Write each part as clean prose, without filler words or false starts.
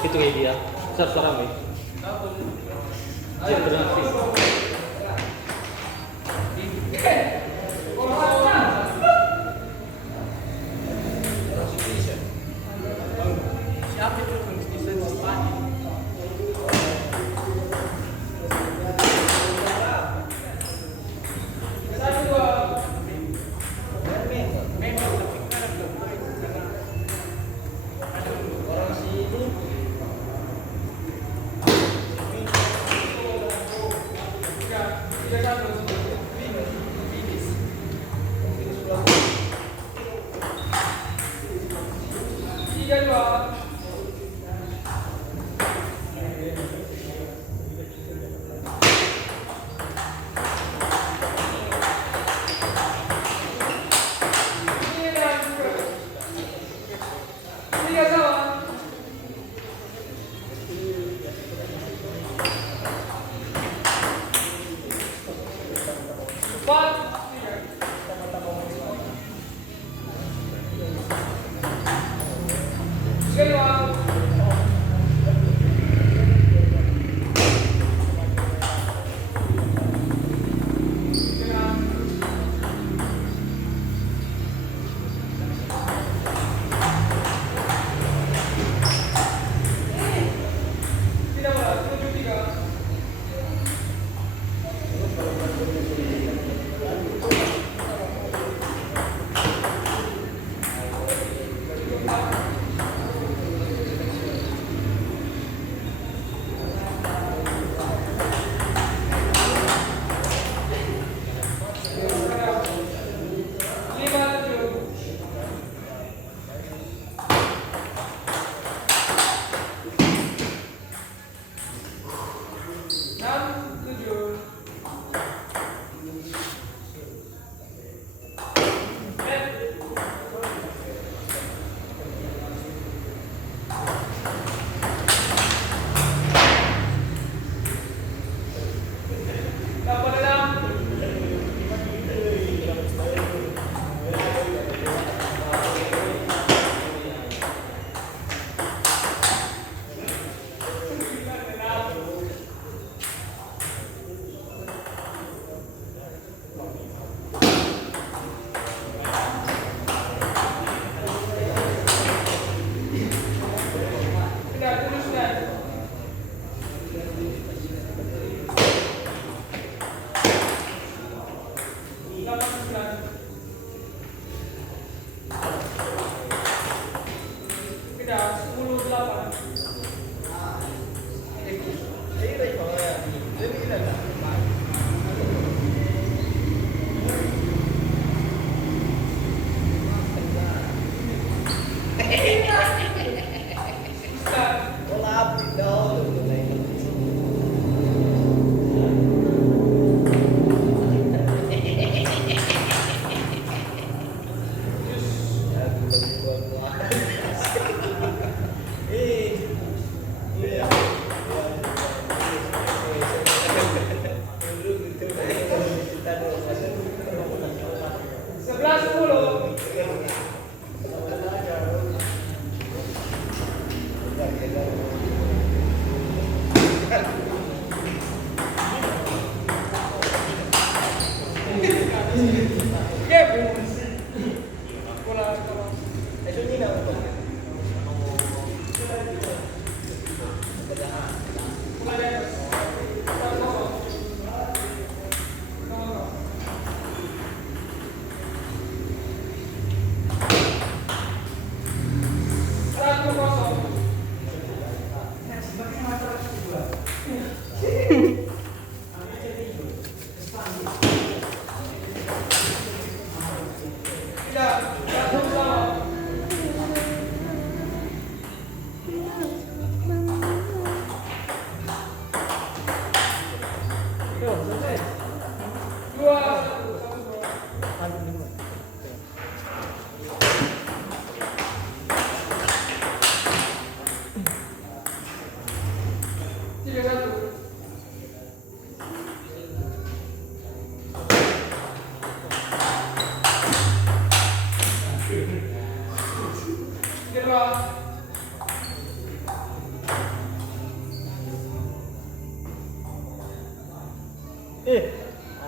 Itu ya dia. Seorang ya. Berhasil.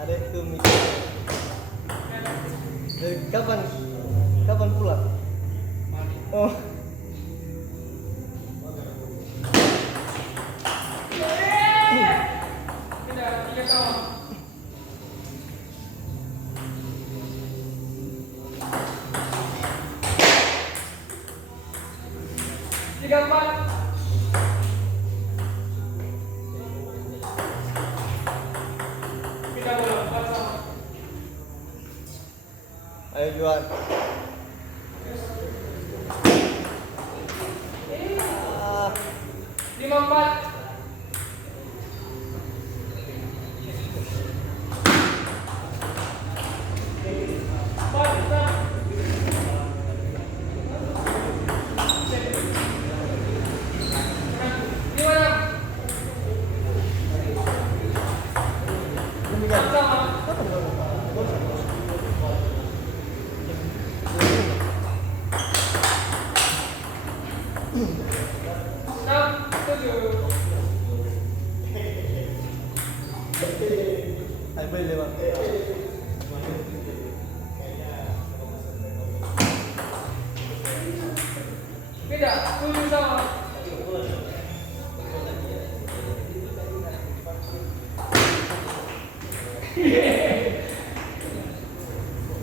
Adekku mikir. Kapan kapan pulang? Oh. Ayo Juan. Lima empat. Ayo beli Bang. Beda, 7 sama.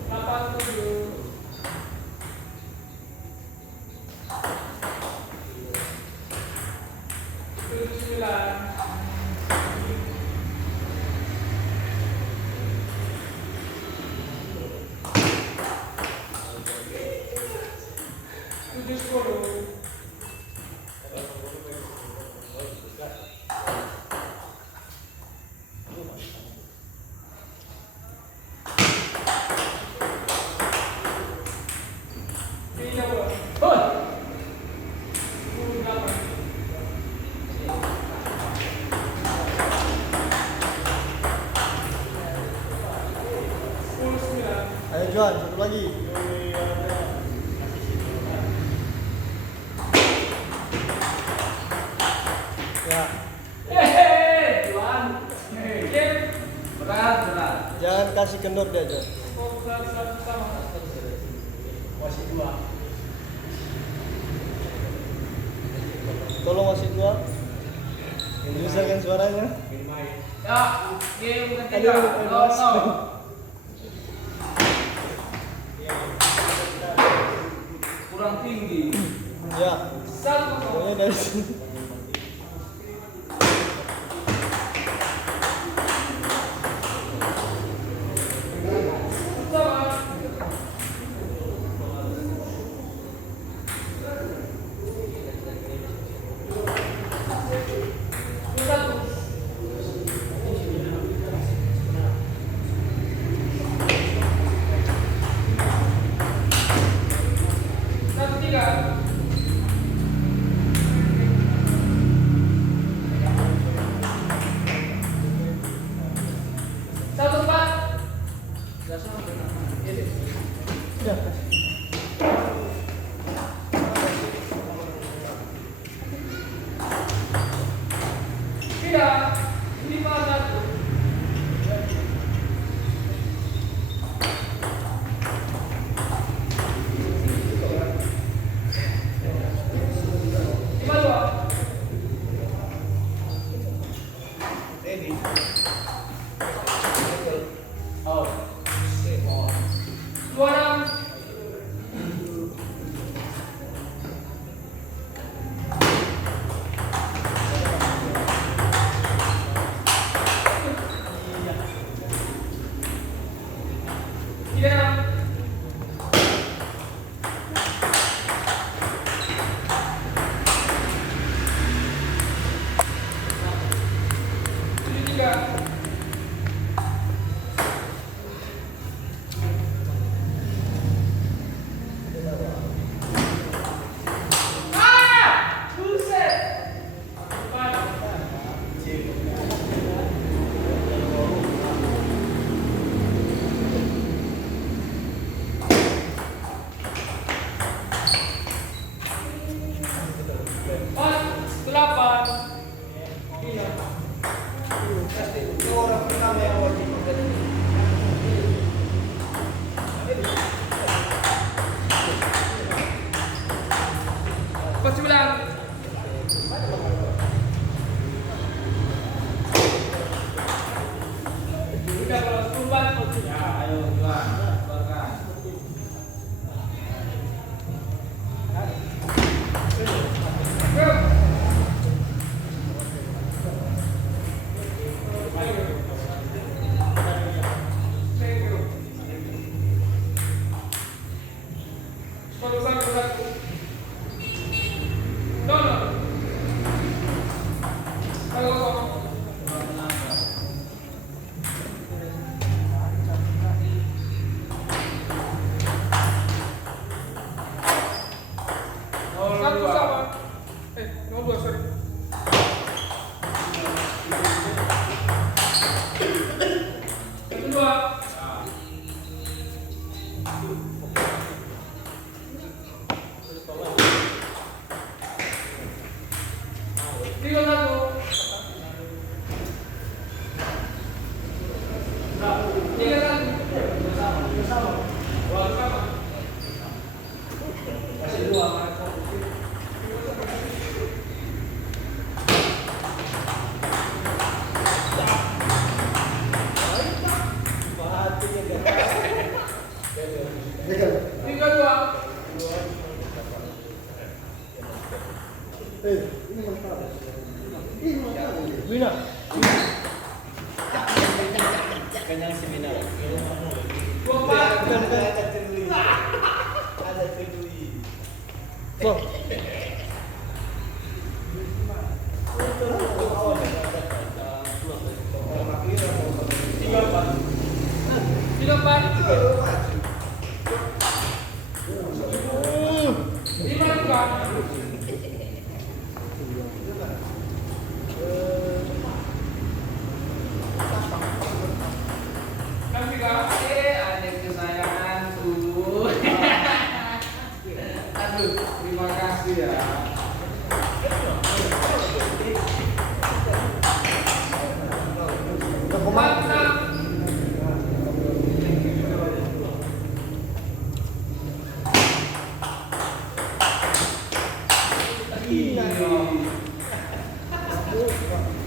Delapan 7. Ayo Juan, satu lagi. Ya, Juan. Berat. jangan kasih kendor dia Juan. Masih 2. Tolong wasit dua. Menyesuaikan suaranya. Ya, game ketiga. Aduh, Kurang tinggi. Ya, 1. pokoknya dari sini. Tiga kalau tumban. Ya, ayo jual. Keluarkan. Satu sama. Nomor dua, sorry. Kedua. Tiga satu. Tiga satu. Masih dua. Tiga dua. Wina. Kenyang seminar. Dua empat. So. Tiga empat. Tiga empat. Lima dua. Enam tiga. Adik kesayanganku. Aduh, terima kasih ya. Empat enam.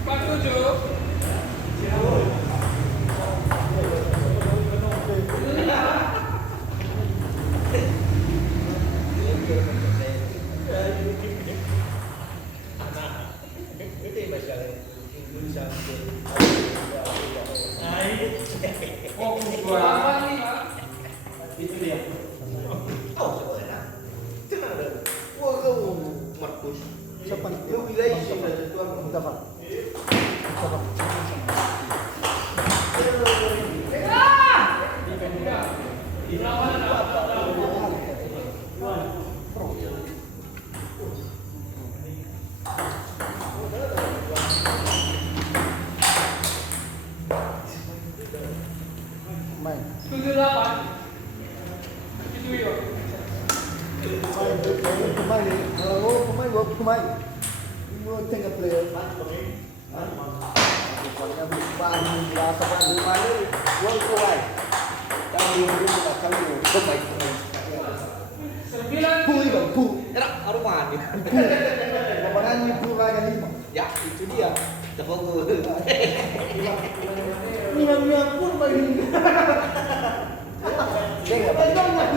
Empat tujuh. Delapan lima. Itu dia. Markus. Siapa? Siapa? Main. Tujuh delapan. Itu yuk. Pemain. Oh, pemain. Lu tengah player. Pokoknya bukan berasa pemain. Gol kuat. Kali ini kita kali pemain. Sembilan. Bu. Era aruman. Pemain itu lagi 5. Ya, itu dia. Terfokus. Mina pun main.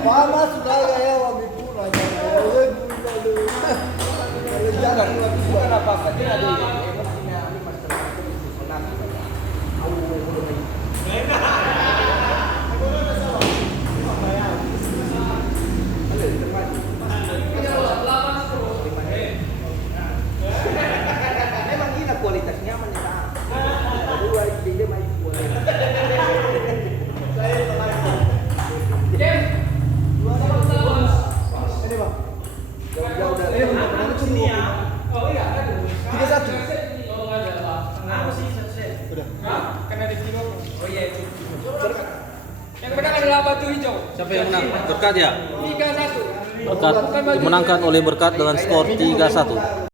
Mama sudah ya wami pun aja. Jangan bukan apa-apa. Dia ada emosinya ini masalah senang. Memang gila kualitasnya menyerang. Dua dia main bola. Game. Sama-sama. Ini bang. Jauh dari. Oh iya, ada. 3-1. Oh ada Pak. Kenapa sih set? Udah. Hah? Karena di kilo. Oh iya itu. Yang menang adalah batu hijau. Siapa yang menang? Berkat ya? 3-1. Berkat dimenangkan oleh Berkat dengan skor 3-1.